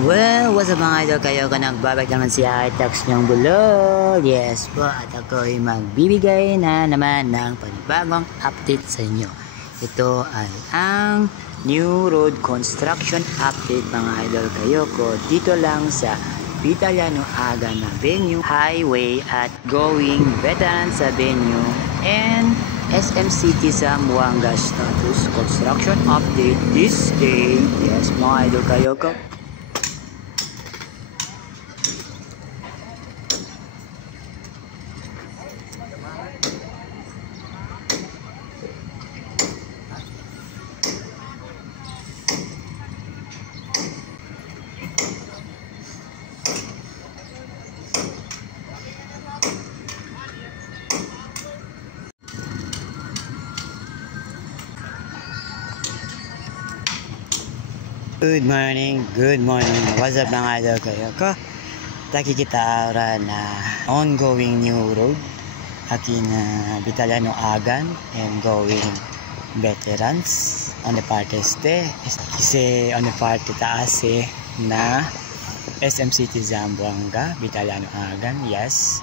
Well, what's up mga idol? Kayo ka nagbabalik naman si Itex niyong bulog. Yes po, at ako'y magbibigay na naman ng panibagong update sa inyo. Ito ay ang new road construction update mga idol kayo ko. Dito lang sa Vitaliano Agan Avenue Highway at Going Veterans Avenue and SM City Zamboanga status construction update this day. Yes mga idol kayo ko. Good morning. What's up mga idol kayo ko? Taki kita ara na ongoing new road akin Vitaliano Agan and Going Veterans on the part este kasi on the part taas na SM City Zamboanga Vitaliano Agan, yes.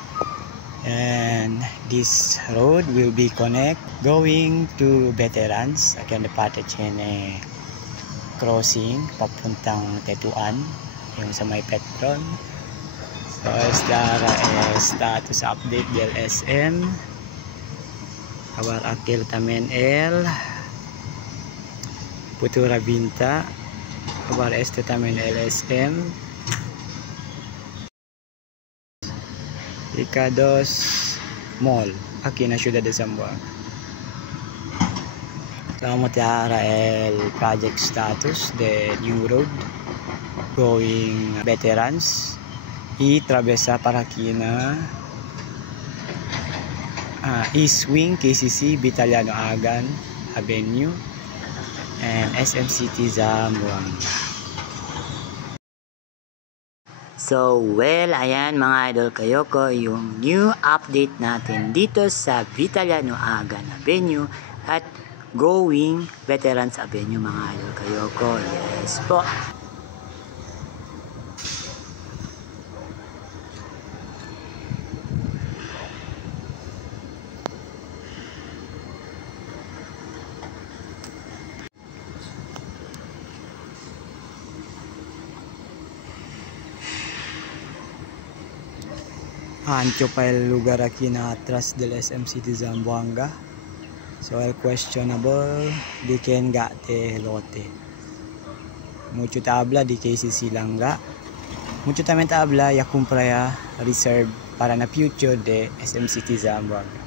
And this road will be connect going to Veterans akin the part chene crossing papuntang Tetuan yung sa may Petron. So stara status update del SM awar akil tamen el Putura Binta awar este tamen LSM Ikados Mall aquí na Ciudad de Zamboanga. Estamos tiara el project status de new road going Veterans y travesa para aquí na East Wing KCC Vitaliano Agan Avenue and SM City Zamboanga. So well, ayan mga idol kayo ko yung new update natin dito sa Vitaliano Agan Avenue at Going Veterans Avenue mga idol kayo ko. Yes po. Ancho pa el lugar aquí na atrás del SM City Zamboanga. So el questionable di ken gate lote. Mucho tabla di KCC lang ga. Mucho también tabla ya compra ya reserve para na future de SM City Zamboanga.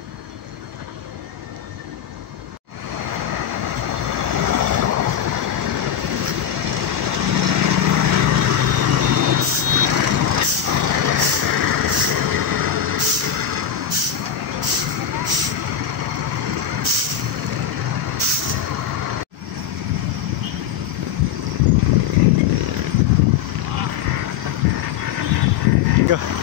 Go.